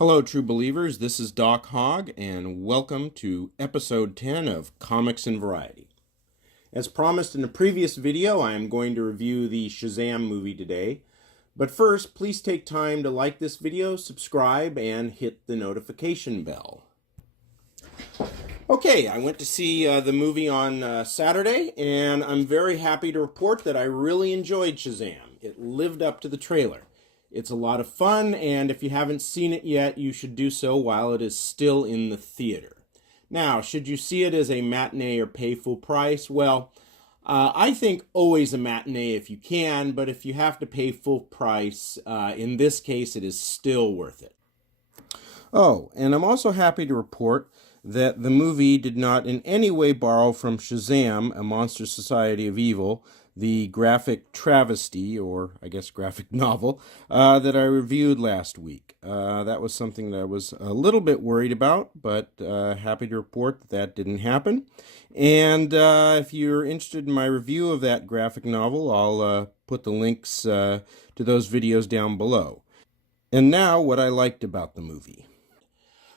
Hello, true believers. This is Doc Hogg, and welcome to episode 10 of Comics and Variety. As promised in a previous video, I am going to review the Shazam movie today. But first, please take time to like this video, subscribe, and hit the notification bell. Okay, I went to see the movie on Saturday, and I'm very happy to report that I really enjoyed Shazam. It lived up to the trailer. It's a lot of fun, and if you haven't seen it yet, you should do so while it is still in the theater. Now, should you see it as a matinee or pay full price? Well, I think always a matinee if you can, but if you have to pay full price, in this case, it is still worth it. Oh, and I'm also happy to report that the movie did not in any way borrow from Shazam, A Monster Society of Evil, the graphic travesty, or I guess graphic novel, that I reviewed last week. That was something that I was a little bit worried about, but happy to report that that didn't happen. And if you're interested in my review of that graphic novel, I'll put the links to those videos down below. And now, what I liked about the movie.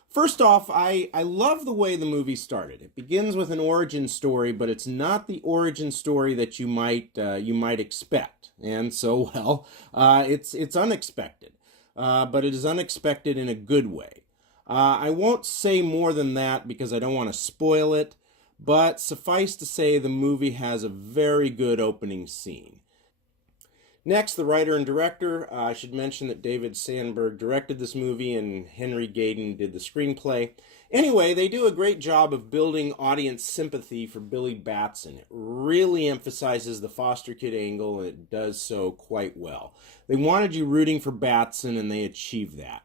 First off, I love the way the movie started. It begins with an origin story, but it's not the origin story that you might expect. And so, well, it's unexpected, but it is unexpected in a good way. I won't say more than that because I don't want to spoil it, but suffice to say the movie has a very good opening scene. Next, the writer and director. I should mention that David Sandberg directed this movie and Henry Gayden did the screenplay. Anyway, they do a great job of building audience sympathy for Billy Batson. It really emphasizes the foster kid angle, and it does so quite well. They wanted you rooting for Batson, and they achieved that.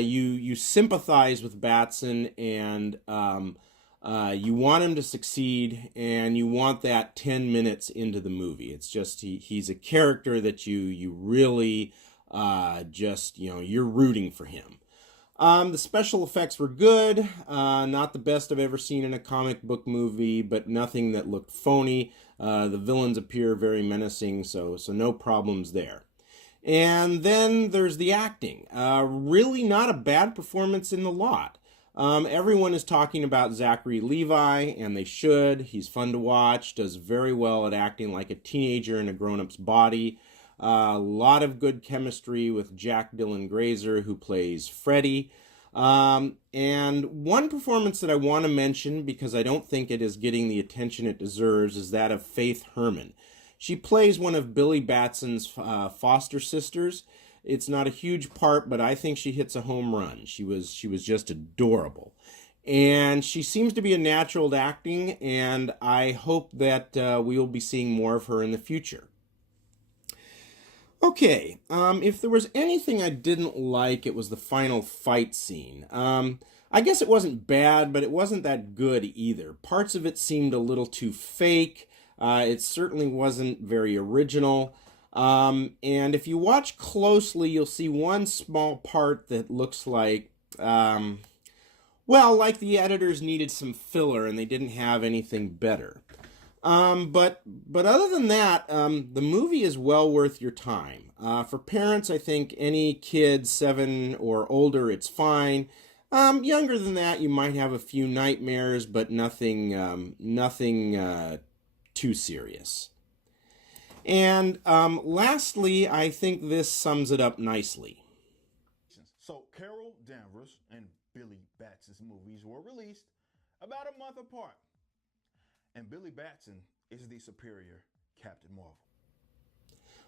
You sympathize with Batson, and you want him to succeed, and you want that 10 minutes into the movie. It's just he's a character that you really you're rooting for him. The special effects were good, not the best I've ever seen in a comic book movie, but nothing that looked phony. The villains appear very menacing, so no problems there. And then there's the acting. Really not a bad performance in the lot. Everyone is talking about Zachary Levi, and they should. He's fun to watch, does very well at acting like a teenager in a grown-up's body. A lot of good chemistry with Jack Dylan Grazer, who plays Freddy. And one performance that I want to mention, because I don't think it is getting the attention it deserves, is that of Faith Herman. She plays one of Billy Batson's foster sisters. It's not a huge part, but I think she hits a home run. She was just adorable. And she seems to be a natural at acting, and I hope that we will be seeing more of her in the future. Okay, if there was anything I didn't like, it was the final fight scene. I guess it wasn't bad, but it wasn't that good either. Parts of it seemed a little too fake. It certainly wasn't very original. And if you watch closely, you'll see one small part that looks like, like the editors needed some filler and they didn't have anything better. But other than that, the movie is well worth your time. For parents, I think any kid 7 or older, it's fine. Younger than that, you might have a few nightmares, but nothing too serious. And lastly, I think this sums it up nicely. So Carol Danvers and Billy Batson's movies were released about a month apart. And Billy Batson is the superior Captain Marvel.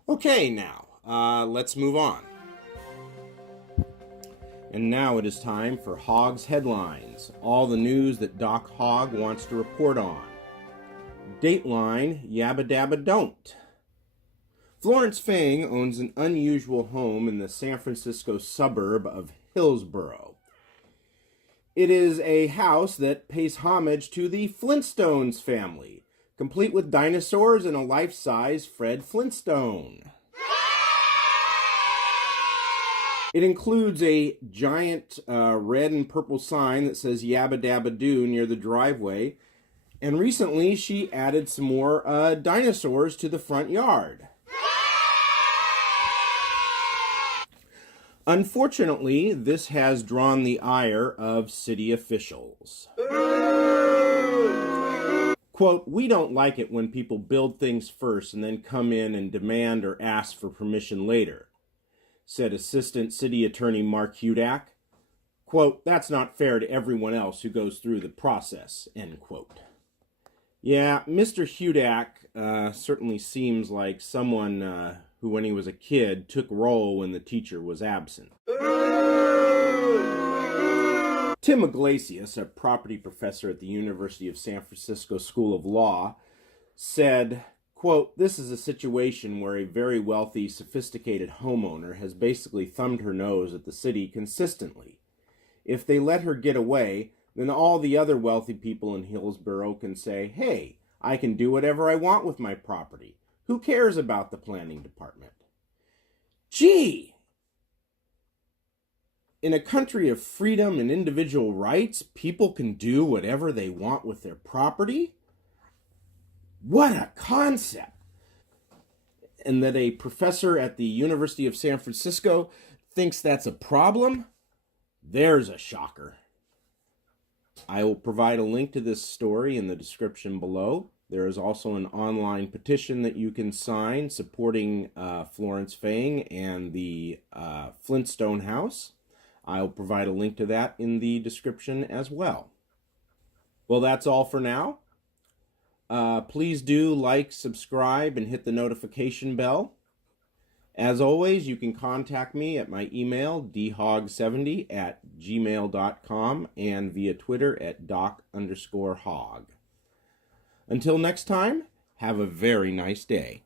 Okay, now, let's move on. And now it is time for Hogg's Headlines, all the news that Doc Hogg wants to report on. Dateline, Yabba Dabba Don't. Florence Fang owns an unusual home in the San Francisco suburb of Hillsborough. It is a house that pays homage to the Flintstones family, complete with dinosaurs and a life-size Fred Flintstone. It includes a giant red and purple sign that says Yabba Dabba Doo near the driveway, and recently she added some more dinosaurs to the front yard. Unfortunately, this has drawn the ire of city officials. Quote, "We don't like it when people build things first and then come in and demand or ask for permission later," said Assistant City Attorney Mark Hudak. Quote, "That's not fair to everyone else who goes through the process," end quote. Yeah, Mr. Hudak certainly seems like someone who, when he was a kid, took roll when the teacher was absent. Tim Iglesias, a property professor at the University of San Francisco School of Law, said, quote, "This is a situation where a very wealthy, sophisticated homeowner has basically thumbed her nose at the city consistently. If they let her get away, then all the other wealthy people in Hillsborough can say, hey, I can do whatever I want with my property. Who cares about the planning department?" Gee! In a country of freedom and individual rights, people can do whatever they want with their property? What a concept! And that a professor at the University of San Francisco thinks that's a problem? There's a shocker. I will provide a link to this story in the description below. There is also an online petition that you can sign supporting Florence Fang and the Flintstone House. I'll provide a link to that in the description as well. Well, that's all for now. Please do like, subscribe, and hit the notification bell. As always, you can contact me at my email, dhog70@gmail.com, and via Twitter at doc_hog. Until next time, have a very nice day.